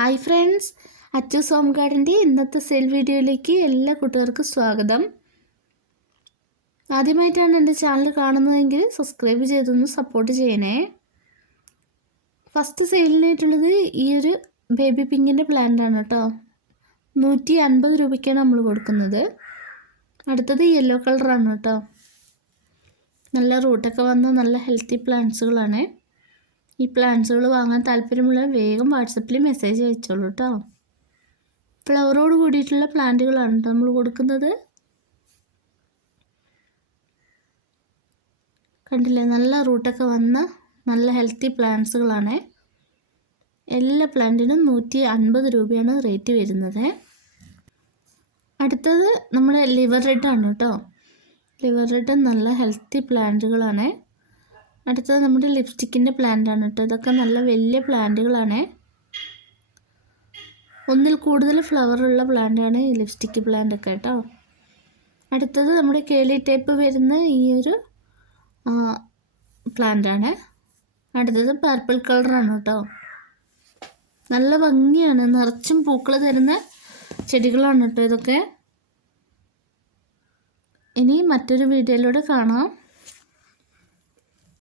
Hi friends അച്ചു സോം ഗാർഡന്റെ ഇന്നത്തെ സെൽ വീഡിയോയിലേക്ക് എല്ലാ കൂട്ടുകാർക്കും സ്വാഗതം. ആദ്യമായിട്ടാണ് എന്റെ ചാനൽ കാണുന്നതെങ്കിൽ സബ്സ്ക്രൈബ് ചെയ്തൊന്ന് സപ്പോർട്ട് ചെയ്യണേ. ഫസ്റ്റ് സെയിലിനായിട്ടുള്ളത് ഈ ഒരു ബേബി പിങ്കിന്റെ പ്ലാന്റ് ആണ് കേട്ടോ. നൂറ്റി അൻപത് രൂപയ്ക്കാണ് നമ്മൾ കൊടുക്കുന്നത്. അടുത്തത് യെല്ലോ കളറാണ് കേട്ടോ. നല്ല റൂട്ടൊക്കെ വന്ന നല്ല ഹെൽത്തി പ്ലാന്റ്സുകളാണ്. ഈ പ്ലാന്റ്സുകൾ വാങ്ങാൻ താല്പര്യമുള്ള വേഗം വാട്സപ്പിൽ മെസ്സേജ് അയച്ചോളൂ കേട്ടോ ഫ്ലവറോട് കൂടിയിട്ടുള്ള പ്ലാന്റുകളാണ് നമ്മൾ കൊടുക്കുന്നത്. കണ്ടില്ലേ? നല്ല റൂട്ടൊക്കെ വന്ന നല്ല ഹെൽത്തി പ്ലാന്റ്സുകളാണ് എല്ലാ പ്ലാന്റിനും നൂറ്റി അൻപത് രൂപയാണ് റേറ്റ് വരുന്നത്. അടുത്തത് നമ്മുടെ ലിവർ റെഡ് ആണ് കേട്ടോ ലിവർ റെഡ് നല്ല ഹെൽത്തി പ്ലാന്റുകളാണ് അടുത്തത് നമ്മുടെ ലിപ്സ്റ്റിക്കിന്റെ പ്ലാന്റ് ആണ് കേട്ടോ. ഇതൊക്കെ നല്ല വലിയ പ്ലാന്റുകളാണ് ഒന്നിൽ കൂടുതൽ ഫ്ലവർ ഉള്ള പ്ലാന്റാണ് ഈ ലിപ്സ്റ്റിക്ക് പ്ലാന്റ് ഒക്കെ കേട്ടോ. അടുത്തത് നമ്മുടെ കേളി ടൈപ്പ് വരുന്ന ഈ ഒരു പ്ലാന്റാണ് അടുത്തത് പർപ്പിൾ കളറാണ് കേട്ടോ. നല്ല ഭംഗിയാണ്. നിറച്ചും പൂക്കൾ തരുന്ന ചെടികളാണ് കേട്ടോ ഇതൊക്കെ. ഇനി മറ്റൊരു വീഡിയോയിലൂടെ കാണാം.